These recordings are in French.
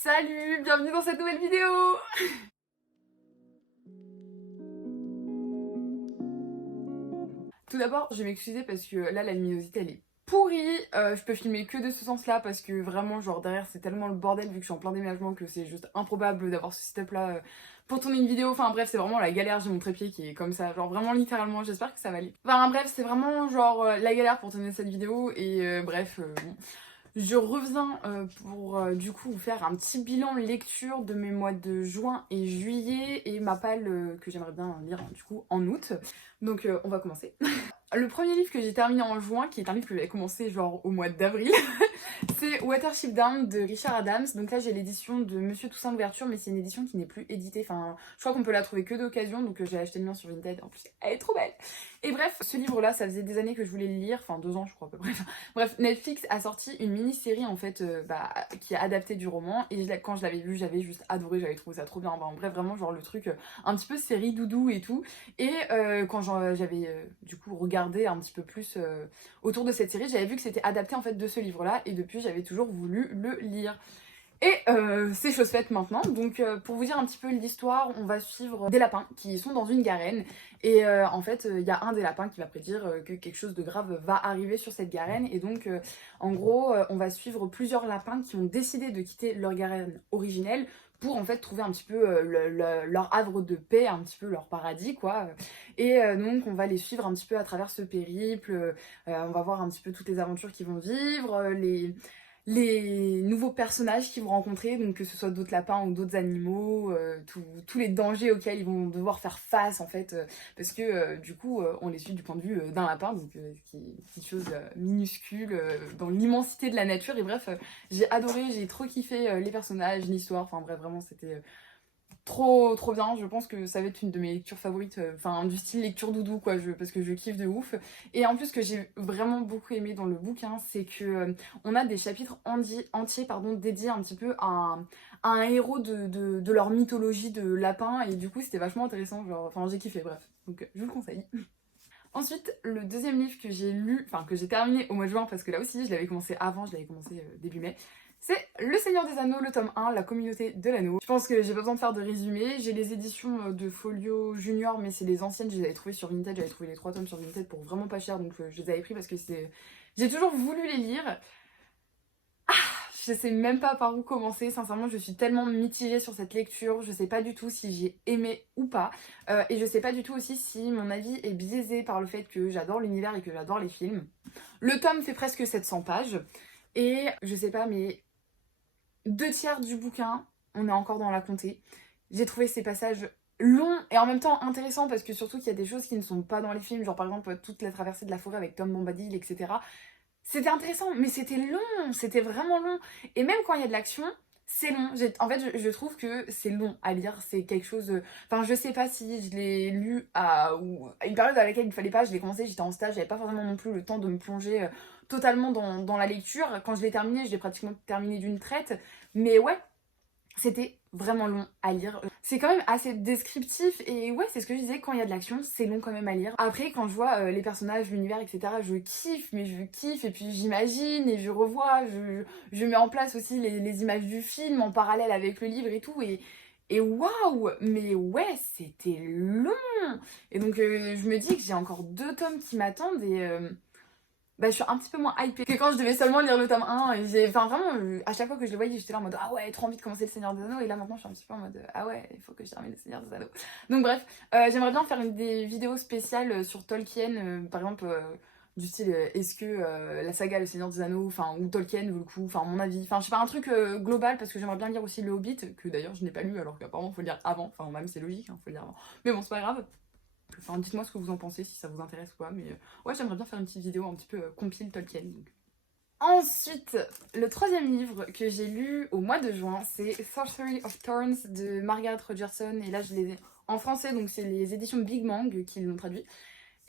Salut, bienvenue dans cette nouvelle vidéo. Tout d'abord, je vais m'excuser parce que là, la luminosité, elle est pourrie. Je peux filmer que de ce sens-là parce que vraiment, genre derrière, c'est tellement le bordel vu que je suis en plein déménagement que c'est juste improbable d'avoir ce setup-là pour tourner une vidéo. Enfin bref, c'est vraiment la galère. J'ai mon trépied qui est comme ça, genre vraiment littéralement. J'espère que ça va aller. Enfin bref, c'est vraiment genre la galère pour tourner cette vidéo et bon. Je reviens pour du coup vous faire un petit bilan lecture de mes mois de juin et juillet et ma palle que j'aimerais bien lire du coup en août. Donc on va commencer. Le premier livre que j'ai terminé en juin, qui est un livre que j'avais commencé genre au mois d'avril, c'est Watership Down de Richard Adams. Donc là j'ai l'édition de Monsieur Toussaint l'ouverture, mais c'est une édition qui n'est plus éditée. Enfin, je crois qu'on peut la trouver que d'occasion, donc j'ai acheté le mien sur Vinted. En plus, elle est trop belle. Et bref, ce livre-là, ça faisait des années que je voulais le lire, enfin 2 ans je crois à peu près. Bref, Netflix a sorti une mini-série en fait qui est adaptée du roman. Et quand je l'avais vu, j'avais juste adoré, j'avais trouvé ça trop bien. Enfin, bref, vraiment genre le truc un petit peu série doudou et tout. Et quand j'avais du coup regardé un petit peu plus autour de cette série, j'avais vu que c'était adapté en fait de ce livre-là. Et depuis, j'avais toujours voulu le lire. Et c'est chose faite maintenant, donc pour vous dire un petit peu l'histoire, on va suivre des lapins qui sont dans une garenne et en fait il y a un des lapins qui va prédire que quelque chose de grave va arriver sur cette garenne et donc en gros on va suivre plusieurs lapins qui ont décidé de quitter leur garenne originelle pour en fait trouver un petit peu leur havre de paix, un petit peu leur paradis quoi. Et donc on va les suivre un petit peu à travers ce périple, on va voir un petit peu toutes les aventures qu'ils vont vivre, les nouveaux personnages qu'ils vont rencontrer, donc que ce soit d'autres lapins ou d'autres animaux, tous les dangers auxquels ils vont devoir faire face en fait, parce que du coup on les suit du point de vue d'un lapin, donc qui est une petite chose minuscule dans l'immensité de la nature, et bref, j'ai adoré, j'ai trop kiffé les personnages, l'histoire, enfin bref, vraiment c'était trop bien. Je pense que ça va être une de mes lectures favorites, enfin du style lecture doudou quoi, parce que je kiffe de ouf. Et en plus ce que j'ai vraiment beaucoup aimé dans le bouquin, c'est que on a des chapitres entiers dédiés un petit peu à un héros de leur mythologie de lapin, et du coup c'était vachement intéressant, genre, enfin j'ai kiffé, bref, donc je vous le conseille. Ensuite, le deuxième livre que j'ai lu, enfin que j'ai terminé au mois de juin, parce que là aussi je l'avais commencé avant, je l'avais commencé début mai, c'est Le Seigneur des Anneaux, le tome 1, La Communauté de l'Anneau. Je pense que j'ai pas besoin de faire de résumé. J'ai les éditions de Folio Junior, mais c'est les anciennes, je les avais trouvées sur Vinted. J'avais trouvé les 3 tomes sur Vinted pour vraiment pas cher, donc je les avais pris parce que j'ai toujours voulu les lire. Je sais même pas par où commencer, sincèrement je suis tellement mitigée sur cette lecture, je sais pas du tout si j'ai aimé ou pas, et je sais pas du tout aussi si mon avis est biaisé par le fait que j'adore l'univers et que j'adore les films. Le tome fait presque 700 pages, et je sais pas mais 2 tiers du bouquin, on est encore dans la comté. J'ai trouvé ces passages longs et en même temps intéressants parce que surtout qu'il y a des choses qui ne sont pas dans les films, genre par exemple toute la traversée de la forêt avec Tom Bombadil, etc. C'était intéressant, mais c'était long, c'était vraiment long. Et même quand il y a de l'action, c'est long. En fait, je trouve que c'est long à lire, c'est quelque chose... Enfin, je sais pas si je l'ai lu à une période à laquelle il ne fallait pas, je l'ai commencé, j'étais en stage, j'avais pas forcément non plus le temps de me plonger totalement dans la lecture. Quand je l'ai terminé, je l'ai pratiquement terminé d'une traite. Mais ouais, c'était vraiment long à lire. C'est quand même assez descriptif et ouais, c'est ce que je disais, quand il y a de l'action, c'est long quand même à lire. Après, quand je vois les personnages, l'univers, etc., je kiffe, mais je kiffe et puis j'imagine et je revois, je mets en place aussi les images du film en parallèle avec le livre et tout, et waouh, mais ouais, c'était long. Et donc je me dis que j'ai encore 2 tomes qui m'attendent et je suis un petit peu moins hypée que quand je devais seulement lire le tome 1. Et enfin vraiment, à chaque fois que je le voyais, j'étais là en mode ah ouais, trop envie de commencer le Seigneur des Anneaux. Et là maintenant, je suis un petit peu en mode ah ouais, il faut que je termine le Seigneur des Anneaux. Donc bref, j'aimerais bien faire des vidéos spéciales sur Tolkien, par exemple. Du style, est-ce que la saga Le Seigneur des Anneaux, enfin, ou Tolkien vaut le coup, enfin, mon avis, enfin, je sais pas, un truc global, parce que j'aimerais bien lire aussi Le Hobbit, que d'ailleurs je n'ai pas lu, alors qu'apparemment faut le lire avant, enfin, même c'est logique, faut le lire avant, mais bon, c'est pas grave. Enfin, dites-moi ce que vous en pensez, si ça vous intéresse ou pas, mais ouais, j'aimerais bien faire une petite vidéo un petit peu compile Tolkien. Donc. Ensuite, le troisième livre que j'ai lu au mois de juin, c'est Sorcery of Thorns de Margaret Rogerson, et là je l'ai en français, donc c'est les éditions Big Mang qui l'ont traduit.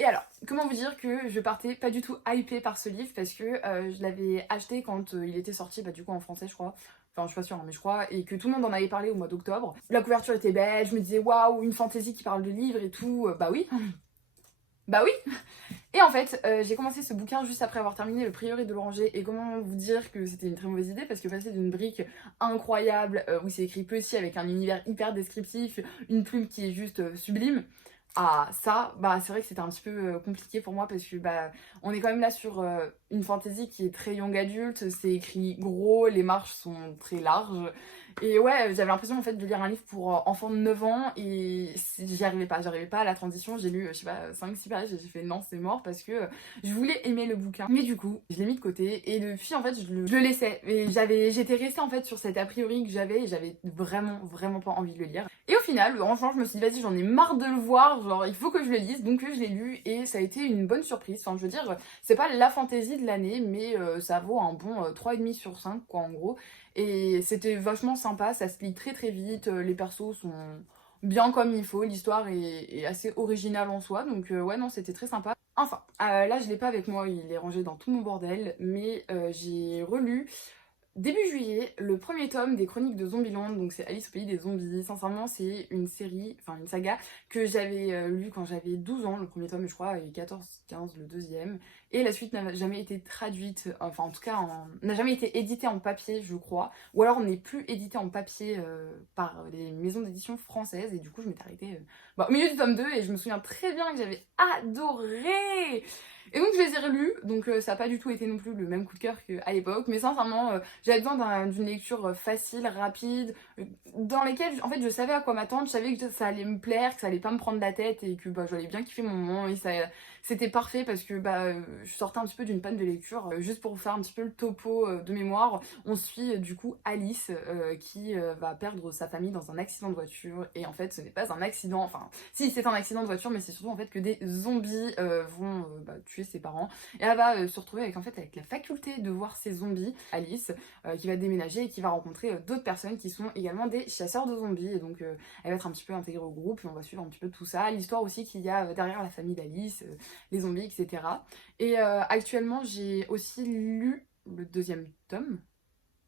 Et alors, comment vous dire que je partais pas du tout hypée par ce livre parce que je l'avais acheté quand il était sorti, du coup en français je crois, enfin je suis pas sûre, hein, mais je crois, et que tout le monde en avait parlé au mois d'octobre. La couverture était belle, je me disais waouh, une fantaisie qui parle de livres et tout, bah oui. Bah oui. Et en fait, j'ai commencé ce bouquin juste après avoir terminé Le Prieuré de l'Oranger. Et comment vous dire que c'était une très mauvaise idée, parce que passer d'une brique incroyable où c'est écrit petit avec un univers hyper descriptif, une plume qui est juste sublime, à ça, bah c'est vrai que c'était un petit peu compliqué pour moi, parce que bah on est quand même là sur une fantasy qui est très young adulte, c'est écrit gros, les marches sont très larges. Et ouais, j'avais l'impression en fait de lire un livre pour enfants de 9 ans, et j'arrivais pas à la transition. J'ai lu, je sais pas, 5-6 pages et j'ai fait non, c'est mort, parce que je voulais aimer le bouquin. Mais du coup, je l'ai mis de côté, et depuis en fait, je le laissais. Et j'étais restée en fait sur cet a priori que j'avais, et j'avais vraiment pas envie de le lire. Et au final, franchement, je me suis dit, vas-y, j'en ai marre de le voir, genre il faut que je le lise, donc je l'ai lu, et ça a été une bonne surprise. Enfin, je veux dire, c'est pas la fantaisie de l'année, mais ça vaut un bon 3,5 sur 5, quoi, en gros. Et c'était vachement sympa, ça se lit très très vite, les persos sont bien comme il faut, l'histoire est assez originale en soi, donc ouais, non, c'était très sympa. Enfin, là je l'ai pas avec moi, il est rangé dans tout mon bordel, mais j'ai relu début juillet, le premier tome des Chroniques de Zombieland, donc c'est Alice au pays des zombies. Sincèrement, c'est une série, enfin une saga que j'avais lue quand j'avais 12 ans, le premier tome, je crois, et 14-15 le deuxième. Et la suite n'a jamais été traduite, enfin en tout cas, n'a jamais été éditée en papier, je crois. Ou alors on n'est plus édité en papier par les maisons d'édition françaises, et du coup je m'étais arrêtée au milieu du tome 2, et je me souviens très bien que j'avais adoré. Et donc je les ai relus, donc ça n'a pas du tout été non plus le même coup de cœur qu'à l'époque, mais sincèrement, j'avais besoin d'une lecture facile, rapide, dans laquelle en fait je savais à quoi m'attendre, je savais que ça allait me plaire, que ça allait pas me prendre la tête, et que bah, j'allais bien kiffer mon moment, et ça, c'était parfait, parce que bah, je sortais un petit peu d'une panne de lecture. Juste pour vous faire un petit peu le topo de mémoire, on suit du coup Alice qui va perdre sa famille dans un accident de voiture, et en fait ce n'est pas un accident, enfin si c'est un accident de voiture, mais c'est surtout en fait que des zombies vont bah, tuer ses parents, et elle va se retrouver avec la faculté de voir ces zombies. Alice qui va déménager et qui va rencontrer d'autres personnes qui sont également des chasseurs de zombies, et donc elle va être un petit peu intégrée au groupe, et on va suivre un petit peu tout ça, l'histoire aussi qu'il y a derrière la famille d'Alice, les zombies, etc. Et actuellement j'ai aussi lu le deuxième tome.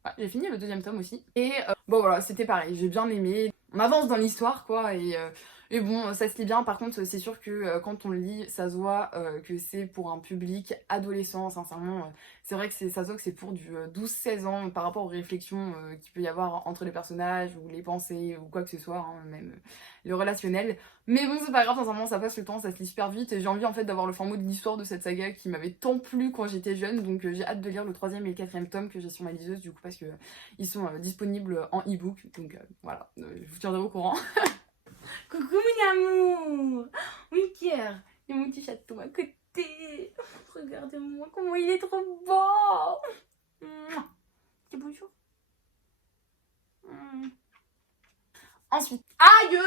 Ouais, j'ai fini le deuxième tome aussi. Et bon voilà, c'était pareil, j'ai bien aimé. On avance dans l'histoire, quoi, et bon, ça se lit bien. Par contre, c'est sûr que quand on le lit, ça se voit que c'est pour un public adolescent, sincèrement. C'est vrai que ça se voit que c'est pour du 12-16 ans, par rapport aux réflexions qu'il peut y avoir entre les personnages, ou les pensées, ou quoi que ce soit, hein, même le relationnel. Mais bon, c'est pas grave, sincèrement, ça passe le temps, ça se lit super vite, et j'ai envie en fait d'avoir le fin mot de l'histoire de cette saga qui m'avait tant plu quand j'étais jeune, donc j'ai hâte de lire le troisième et le quatrième tome que j'ai sur ma liseuse, du coup, parce que ils sont disponibles en e-book, donc voilà, je vous tiendrai au courant. Coucou mon amour. Oui, Pierre, il y a mon petit chaton à côté. Regardez-moi comment il est trop beau. C'est bonjour. Ensuite, aïe,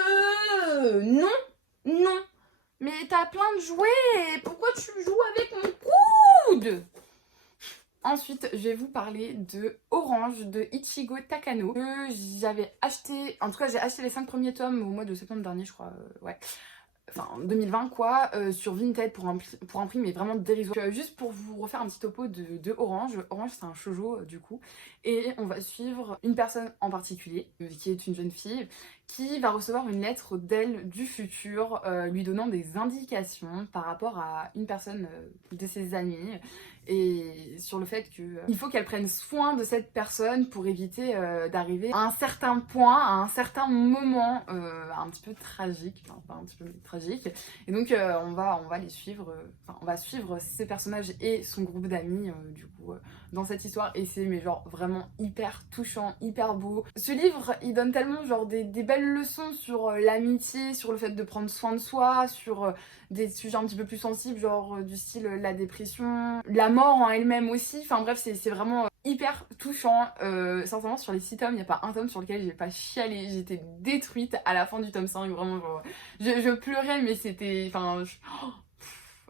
non, non. Mais t'as plein de jouets, pourquoi tu joues avec mon coude? Ensuite, je vais vous parler de Orange de Ichigo Takano, que j'avais acheté, en tout cas j'ai acheté les 5 premiers tomes au mois de septembre dernier, je crois, ouais. Enfin 2020 quoi, sur Vinted pour un prix mais vraiment dérisoire. Juste pour vous refaire un petit topo de Orange. Orange c'est un shoujo du coup, et on va suivre une personne en particulier qui est une jeune fille qui va recevoir une lettre d'elle du futur lui donnant des indications par rapport à une personne de ses amis, et sur le fait que il faut qu'elle prenne soin de cette personne pour éviter d'arriver à un certain point, à un certain moment un petit peu tragique, enfin pas un petit peu tragique. Et donc on va les suivre, on va suivre ces personnages et son groupe d'amis du coup dans cette histoire, et c'est mais genre vraiment hyper touchant, hyper beau. Ce livre il donne tellement genre des belles leçons sur l'amitié, sur le fait de prendre soin de soi, sur des sujets un petit peu plus sensibles, genre du style la dépression, la mort en elle-même aussi. Enfin bref, c'est vraiment hyper touchant. Sincèrement, sur les 6 tomes, il n'y a pas un tome sur lequel j'ai pas chialé. J'étais détruite à la fin du tome 5, vraiment genre, je pleurais, mais c'était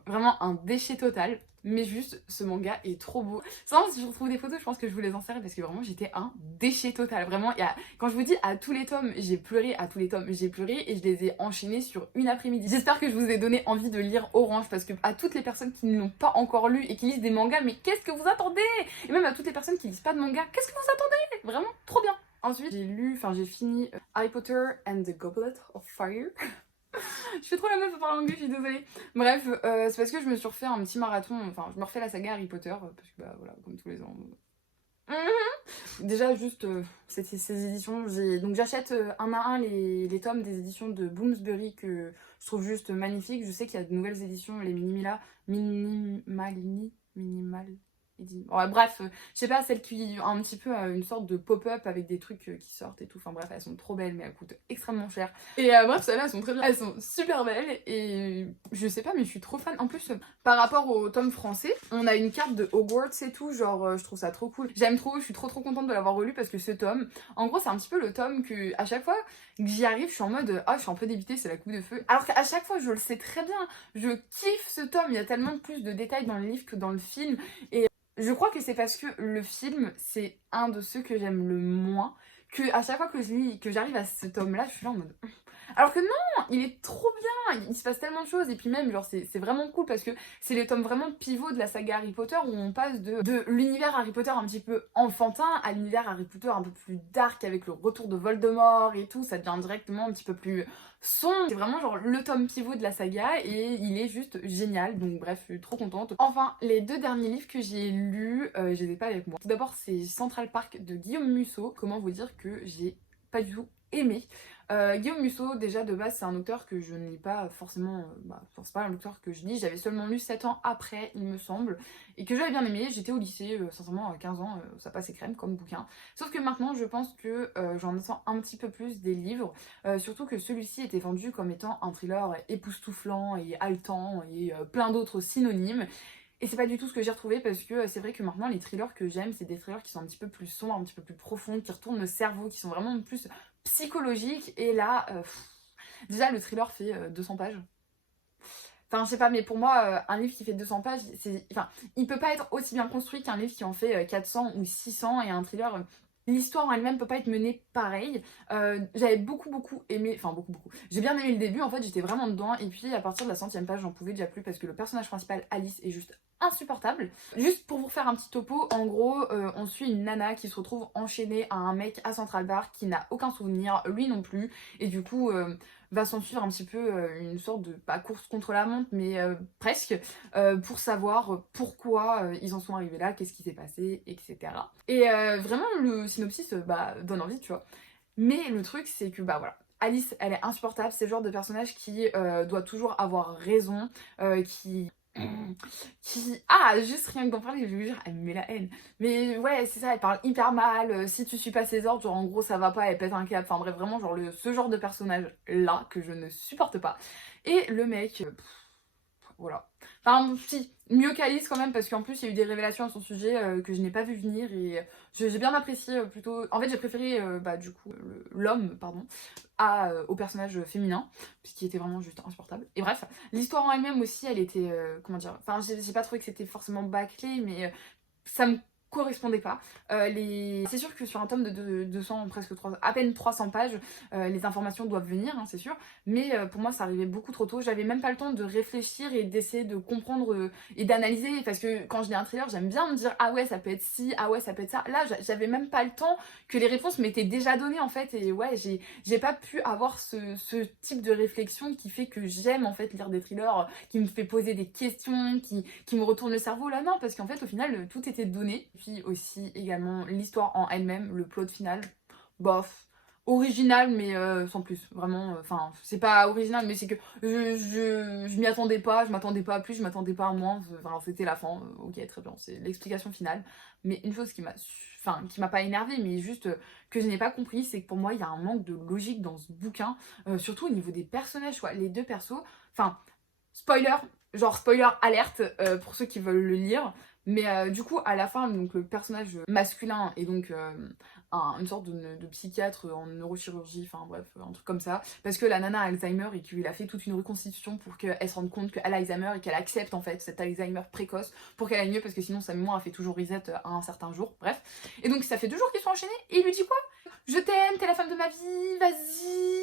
vraiment un déchet total. Mais juste, ce manga est trop beau. Sinon, si je retrouve des photos, je pense que je vous les insérerai, parce que vraiment, j'étais un déchet total. Vraiment, quand je vous dis à tous les tomes, j'ai pleuré, à tous les tomes, j'ai pleuré, et je les ai enchaînés sur une après-midi. J'espère que je vous ai donné envie de lire Orange, parce que à toutes les personnes qui ne l'ont pas encore lu et qui lisent des mangas, mais qu'est-ce que vous attendez? Et même à toutes les personnes qui lisent pas de manga, qu'est-ce que vous attendez? Vraiment, trop bien. Ensuite, j'ai fini Harry Potter and the Goblet of Fire. Je fais trop la meuf à parler anglais, je suis désolée. Bref, c'est parce que je me suis refait un petit marathon, enfin je me refais la saga Harry Potter, parce que bah voilà, comme tous les ans. Déjà juste ces éditions, donc j'achète un à un les tomes des éditions de Bloomsbury que je trouve juste magnifiques. Je sais qu'il y a de nouvelles éditions, les Minimal. Ouais, bref, je sais pas, celles qui ont un petit peu une sorte de pop-up avec des trucs qui sortent et tout. Enfin bref, elles sont trop belles, mais elles coûtent extrêmement cher. Et bref, celles-là, elles sont très bien. Elles sont super belles et je sais pas, mais je suis trop fan. En plus, par rapport au tome français, on a une carte de Hogwarts et tout. Genre, je trouve ça trop cool. J'aime trop, je suis trop contente de l'avoir relu parce que ce tome, en gros, c'est un petit peu le tome que, à chaque fois que j'y arrive, je suis en mode, ah, je suis un peu débutée, c'est la coupe de feu. Alors qu'à chaque fois, je le sais très bien. Je kiffe ce tome. Il y a tellement plus de détails dans le livre que dans le film. Et je crois que c'est parce que le film, c'est un de ceux que j'aime le moins, que à chaque fois que je lis, que j'arrive à ce tome-là, je suis là en mode... Alors que non, il est trop bien, il se passe tellement de choses, et puis même, genre, c'est vraiment cool, parce que c'est les tomes vraiment pivots de la saga Harry Potter, où on passe de l'univers Harry Potter un petit peu enfantin, à l'univers Harry Potter un peu plus dark, avec le retour de Voldemort et tout, ça devient directement un petit peu plus sombre. C'est vraiment genre le tome pivot de la saga, et il est juste génial, donc bref, je suis trop contente. Enfin, les deux derniers livres que j'ai lus, je les ai pas avec moi. Tout d'abord, c'est Central Park de Guillaume Musso. Comment vous dire que j'ai pas du tout aimé. Guillaume Musso, déjà de base, c'est un auteur que je n'ai pas forcément. C'est pas un auteur que je lis, j'avais seulement lu 7 ans après, il me semble, et que j'avais bien aimé. J'étais au lycée, sincèrement, à 15 ans, ça passait crème comme bouquin. Sauf que maintenant, je pense que j'en attends un petit peu plus des livres, surtout que celui-ci était vendu comme étant un thriller époustouflant et haletant et plein d'autres synonymes. Et c'est pas du tout ce que j'ai retrouvé parce que c'est vrai que maintenant les thrillers que j'aime, c'est des thrillers qui sont un petit peu plus sombres, un petit peu plus profonds, qui retournent le cerveau, qui sont vraiment plus psychologiques. Et là, déjà le thriller fait 200 pages. Enfin, je sais pas, mais pour moi, un livre qui fait 200 pages, enfin, il peut pas être aussi bien construit qu'un livre qui en fait 400 ou 600 et un thriller. L'histoire en elle-même peut pas être menée pareil. J'avais beaucoup aimé, enfin beaucoup. J'ai bien aimé le début, en fait j'étais vraiment dedans, et puis à partir de la 100e page j'en pouvais déjà plus parce que le personnage principal, Alice, est juste insupportable. Juste pour vous faire un petit topo, en gros, on suit une nana qui se retrouve enchaînée à un mec à Central Park qui n'a aucun souvenir, lui non plus, et du coup va s'en suivre un petit peu une sorte de, pas course contre la montre, mais presque, pour savoir pourquoi ils en sont arrivés là, qu'est-ce qui s'est passé, etc. Et vraiment, le synopsis donne envie, tu vois. Mais le truc, c'est que, bah voilà, Alice, elle est insupportable, c'est le genre de personnage qui doit toujours avoir raison, juste rien que d'en parler, je vous jure, elle me met la haine. Mais ouais, c'est ça, elle parle hyper mal, si tu suis pas ses ordres, genre en gros ça va pas, elle pète un câble, enfin bref, vraiment genre ce genre de personnage là que je ne supporte pas. Et le mec, voilà. Enfin, si, mieux qu'Alice quand même, parce qu'en plus il y a eu des révélations à son sujet que je n'ai pas vu venir, et j'ai bien apprécié plutôt. En fait, j'ai préféré du coup l'homme, pardon, au personnage féminin, puisqu'il était vraiment juste insupportable. Et bref, l'histoire en elle-même aussi, elle était. Comment dire. Enfin, j'ai pas trouvé que c'était forcément bâclé, mais ça me correspondait pas. C'est sûr que sur un tome de 200, presque 300, à peine 300 pages, les informations doivent venir, hein, c'est sûr, mais pour moi ça arrivait beaucoup trop tôt. J'avais même pas le temps de réfléchir et d'essayer de comprendre et d'analyser, parce que quand je lis un thriller, j'aime bien me dire ah ouais ça peut être ci, ah ouais ça peut être ça. Là j'avais même pas le temps, que les réponses m'étaient déjà données en fait, et ouais j'ai pas pu avoir ce type de réflexion qui fait que j'aime en fait lire des thrillers, qui me fait poser des questions, qui me retourne le cerveau. Là non, parce qu'en fait au final tout était donné. Puis aussi également l'histoire en elle-même, le plot final, bof, original mais sans plus, vraiment, enfin c'est pas original mais c'est que je m'y attendais pas, je m'attendais pas à plus, je m'attendais pas à moins, enfin c'était la fin, ok très bien, c'est l'explication finale. Mais une chose qui m'a pas énervée, mais juste que je n'ai pas compris, c'est que pour moi il y a un manque de logique dans ce bouquin, surtout au niveau des personnages, quoi. Les deux persos, enfin spoiler, genre spoiler alerte pour ceux qui veulent le lire. Mais du coup, à la fin, donc, le personnage masculin est donc une sorte de psychiatre en neurochirurgie, enfin bref, un truc comme ça. Parce que la nana a Alzheimer et qu'il a fait toute une reconstitution pour qu'elle se rende compte qu'elle a Alzheimer et qu'elle accepte en fait cet Alzheimer précoce pour qu'elle aille mieux, parce que sinon sa mémoire a fait toujours reset à un certain jour. Bref. Et donc ça fait 2 jours qu'ils sont enchaînés et il lui dit quoi? Je t'aime, t'es la femme de ma vie, vas-y,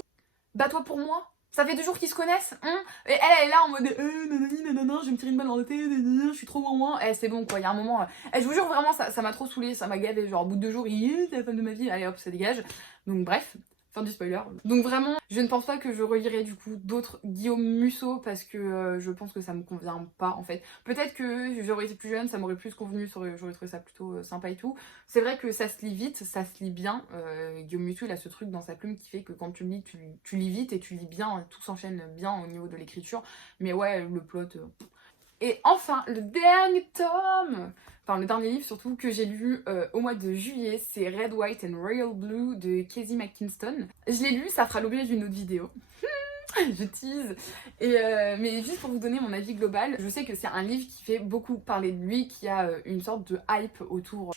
bats-toi pour moi. Ça fait 2 jours qu'ils se connaissent, hein. Et elle est là en mode nanani nanana, je vais me tirer une balle dans la tête, je suis trop moins. C'est bon quoi, il y a un moment. Je vous jure vraiment, ça m'a trop saoulée, ça m'a gavé. Genre au bout de 2 jours, c'est la femme de ma vie, allez hop, ça dégage. Donc bref. Fin du spoiler. Donc vraiment, je ne pense pas que je relirai du coup d'autres Guillaume Musso parce que je pense que ça me convient pas en fait. Peut-être que j'aurais été plus jeune, ça m'aurait plus convenu, j'aurais trouvé ça plutôt sympa et tout. C'est vrai que ça se lit vite, ça se lit bien. Guillaume Musso, il a ce truc dans sa plume qui fait que quand tu lis, tu lis vite et tu lis bien, tout s'enchaîne bien au niveau de l'écriture. Mais ouais, le plot... Et enfin, le dernier tome, enfin le dernier livre surtout que j'ai lu au mois de juillet, c'est Red, White and Royal Blue de Casey McKinston. Je l'ai lu, ça fera l'objet d'une autre vidéo. Je tease. Mais juste pour vous donner mon avis global, je sais que c'est un livre qui fait beaucoup parler de lui, qui a une sorte de hype autour.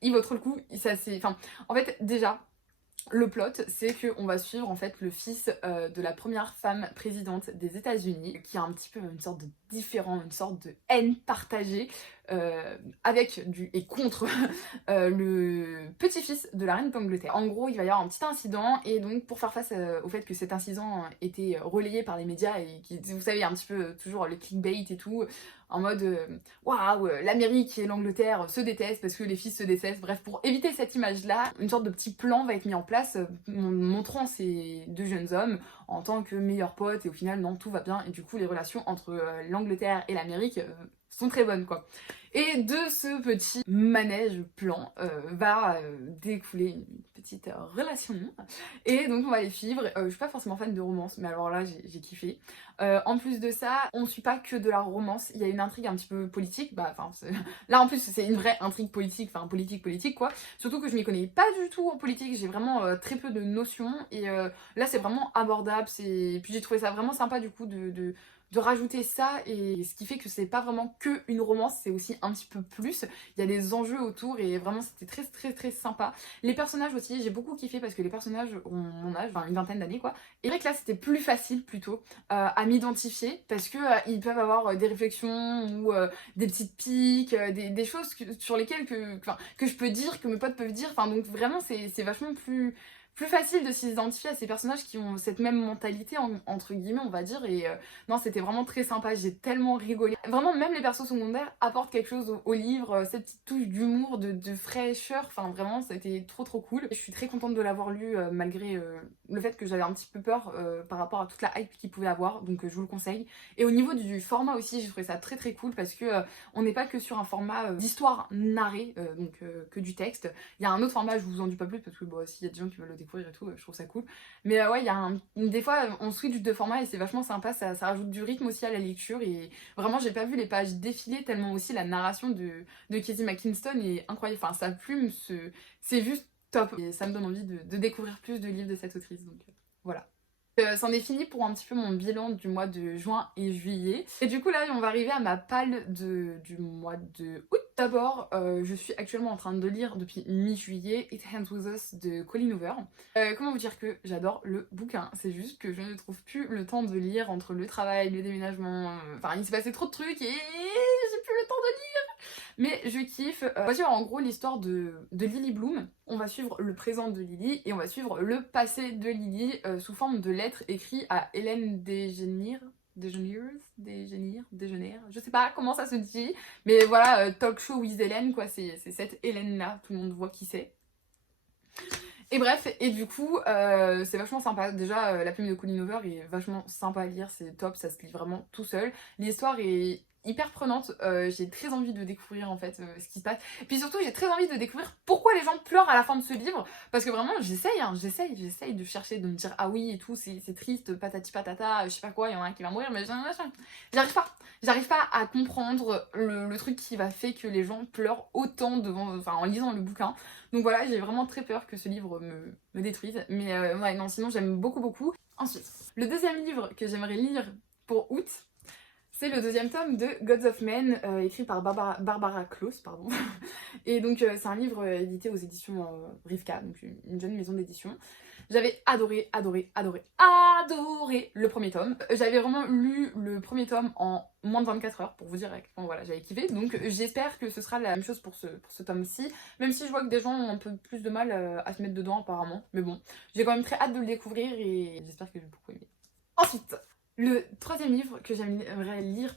Il vaut trop le coup. Ça, c'est... Enfin, en fait, déjà, le plot, c'est qu'on va suivre en fait le fils de la première femme présidente des États-Unis, qui a un petit peu une sorte de différent, une sorte de haine partagée avec et contre le petit-fils de la reine d'Angleterre. En gros, il va y avoir un petit incident et donc pour faire face au fait que cet incident était relayé par les médias et qui, vous savez, un petit peu toujours le clickbait et tout, en mode waouh, l'Amérique et l'Angleterre se détestent parce que les fils se détestent. Bref, pour éviter cette image-là, une sorte de petit plan va être mis en place montrant ces deux jeunes hommes en tant que meilleurs potes et au final, non, tout va bien et du coup, les relations entre l'Angleterre et l'Amérique sont très bonnes quoi. Et de ce petit manège plan va découler une petite relation. Et donc on va les suivre. Je suis pas forcément fan de romance, mais alors là j'ai kiffé. En plus de ça, on suit pas que de la romance. Il y a une intrigue un petit peu politique. Là en plus c'est une vraie intrigue politique, enfin politique quoi. Surtout que je m'y connais pas du tout en politique. J'ai vraiment très peu de notions. Et là c'est vraiment abordable. Puis j'ai trouvé ça vraiment sympa du coup de rajouter ça, et ce qui fait que c'est pas vraiment que une romance, c'est aussi un petit peu plus. Il y a des enjeux autour et vraiment c'était très sympa. Les personnages aussi, j'ai beaucoup kiffé parce que les personnages ont mon âge, enfin une vingtaine d'années quoi. Et vrai que là c'était plus facile plutôt à m'identifier parce que ils peuvent avoir des réflexions ou des petites piques, des choses sur lesquelles que je peux dire, que mes potes peuvent dire. Enfin donc vraiment c'est vachement plus facile de s'identifier à ces personnages qui ont cette même mentalité entre guillemets on va dire. Et non, c'était vraiment très sympa, j'ai tellement rigolé. Vraiment, même les persos secondaires apportent quelque chose au livre, cette petite touche d'humour, de fraîcheur, enfin vraiment, ça a été trop cool. Je suis très contente de l'avoir lu malgré le fait que j'avais un petit peu peur par rapport à toute la hype qu'il pouvait avoir, donc je vous le conseille. Et au niveau du format aussi, j'ai trouvé ça très cool parce que on n'est pas que sur un format d'histoire narrée, donc que du texte. Il y a un autre format, je vous en dis pas plus parce que bon, s'il y a des gens qui veulent le découvrir et tout, je trouve ça cool. Mais ouais, il y a des fois on switch de format et c'est vachement sympa, ça rajoute du rythme aussi à la lecture. Et vraiment j'ai pas vu les pages défiler tellement aussi la narration de Casey McKinston est incroyable. Enfin sa plume, c'est juste top. Et ça me donne envie de découvrir plus de livres de cette autrice. Donc voilà. C'en est fini pour un petit peu mon bilan du mois de juin et juillet. Et du coup là on va arriver à ma palle du mois de août. D'abord, je suis actuellement en train de lire depuis mi-juillet It Ends With Us de Colleen Hoover. Comment vous dire que j'adore le bouquin, c'est juste que je ne trouve plus le temps de lire entre le travail, le déménagement, enfin il s'est passé trop de trucs et j'ai plus le temps de lire. Mais je kiffe. On va suivre en gros l'histoire de Lily Bloom. On va suivre le présent de Lily et on va suivre le passé de Lily sous forme de lettres écrites à Hélène Dégenir, je sais pas comment ça se dit, mais voilà, Talk Show with Hélène, quoi, c'est cette Hélène-là, tout le monde voit qui c'est. Et bref, et du coup, c'est vachement sympa. Déjà, la plume de Colleen Hoover est vachement sympa à lire, c'est top, ça se lit vraiment tout seul. L'histoire est hyper prenante, j'ai très envie de découvrir en fait ce qui se passe. Et puis surtout, j'ai très envie de découvrir pourquoi les gens pleurent à la fin de ce livre, parce que vraiment, j'essaye de chercher, de me dire ah oui et tout, c'est triste, patati patata, je sais pas quoi, il y en a un qui va mourir, mais j'arrive pas à comprendre le truc qui va faire que les gens pleurent autant en lisant le bouquin. Donc voilà, j'ai vraiment très peur que ce livre me détruise, mais ouais, non, sinon j'aime beaucoup. Ensuite, le deuxième livre que j'aimerais lire pour août, c'est le deuxième tome de Gods of Men, écrit par Barbara Kloss, pardon. Et donc c'est un livre édité aux éditions Rivka, donc une jeune maison d'édition. J'avais adoré le premier tome. J'avais vraiment lu le premier tome en moins de 24 heures, pour vous dire voilà, j'avais kiffé. Donc j'espère que ce sera la même chose pour ce tome-ci, même si je vois que des gens ont un peu plus de mal à se mettre dedans apparemment. Mais bon, j'ai quand même très hâte de le découvrir et j'espère que je vais beaucoup aimer. Ensuite, Le troisième livre que j'aimerais lire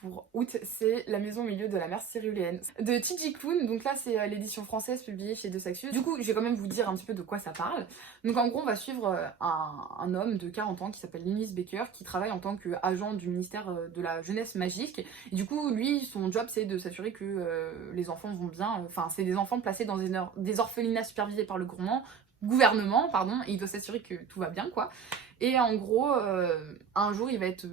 pour août, c'est La maison au milieu de la mer Cyruléenne de T.J. Klune. Donc là, c'est l'édition française publiée chez De Saxus. Du coup, je vais quand même vous dire un petit peu de quoi ça parle. Donc en gros, on va suivre un homme de 40 ans qui s'appelle Linus Baker, qui travaille en tant qu'agent du ministère de la jeunesse magique. Et du coup, lui, son job, c'est de s'assurer que les enfants vont bien. Enfin, c'est des enfants placés dans des orphelinats supervisés par le gouvernement, pardon, et il doit s'assurer que tout va bien, quoi. Et en gros, un jour, il va être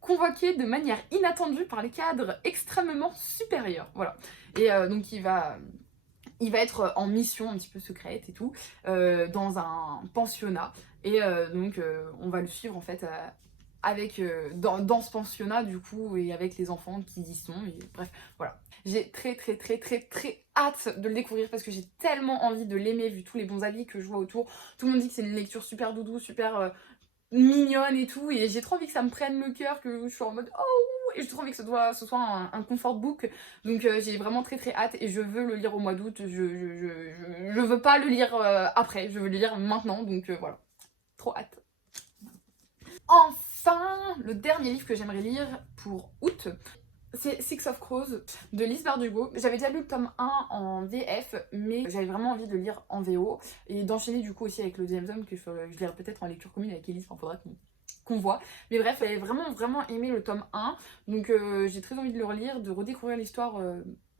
convoqué de manière inattendue par les cadres extrêmement supérieurs. Voilà. Et donc, il va être en mission un petit peu secrète et tout, dans un pensionnat. Et donc, on va le suivre en fait dans ce pensionnat du coup, et avec les enfants qui y sont. Et bref, voilà. J'ai très hâte de le découvrir parce que j'ai tellement envie de l'aimer vu tous les bons avis que je vois autour. Tout le monde dit que c'est une lecture super doudou, super mignonne et tout, et j'ai trop envie que ça me prenne le cœur, que je suis en mode oh, et j'ai trop envie que ce soit un comfort book. Donc j'ai vraiment très hâte et je veux le lire au mois d'août. Je veux pas le lire après, je veux le lire maintenant, donc voilà, trop hâte. Enfin, le dernier livre que j'aimerais lire pour août, c'est Six of Crows de Lise Bardugo. J'avais déjà lu le tome 1 en VF, mais j'avais vraiment envie de le lire en VO et d'enchaîner du coup aussi avec le deuxième tome que je lirai peut-être en lecture commune avec Elise, enfin faudra qu'on voit. Mais bref, j'avais vraiment aimé le tome 1, donc j'ai très envie de le relire, de redécouvrir l'histoire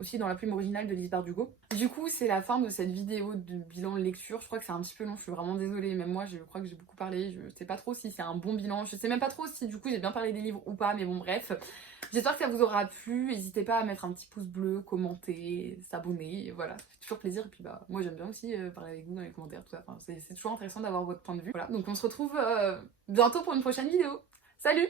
aussi dans la plume originale de Lise Bardugo. Du coup, c'est la fin de cette vidéo de bilan de lecture. Je crois que c'est un petit peu long, je suis vraiment désolée. Même moi, je crois que j'ai beaucoup parlé. Je sais pas trop si c'est un bon bilan. Je sais même pas trop si du coup j'ai bien parlé des livres ou pas. Mais bon, bref. J'espère que ça vous aura plu. N'hésitez pas à mettre un petit pouce bleu, commenter, s'abonner. Voilà, ça fait toujours plaisir. Et puis bah, moi j'aime bien aussi parler avec vous dans les commentaires, tout ça. Enfin, c'est toujours intéressant d'avoir votre point de vue. Voilà, donc on se retrouve bientôt pour une prochaine vidéo. Salut!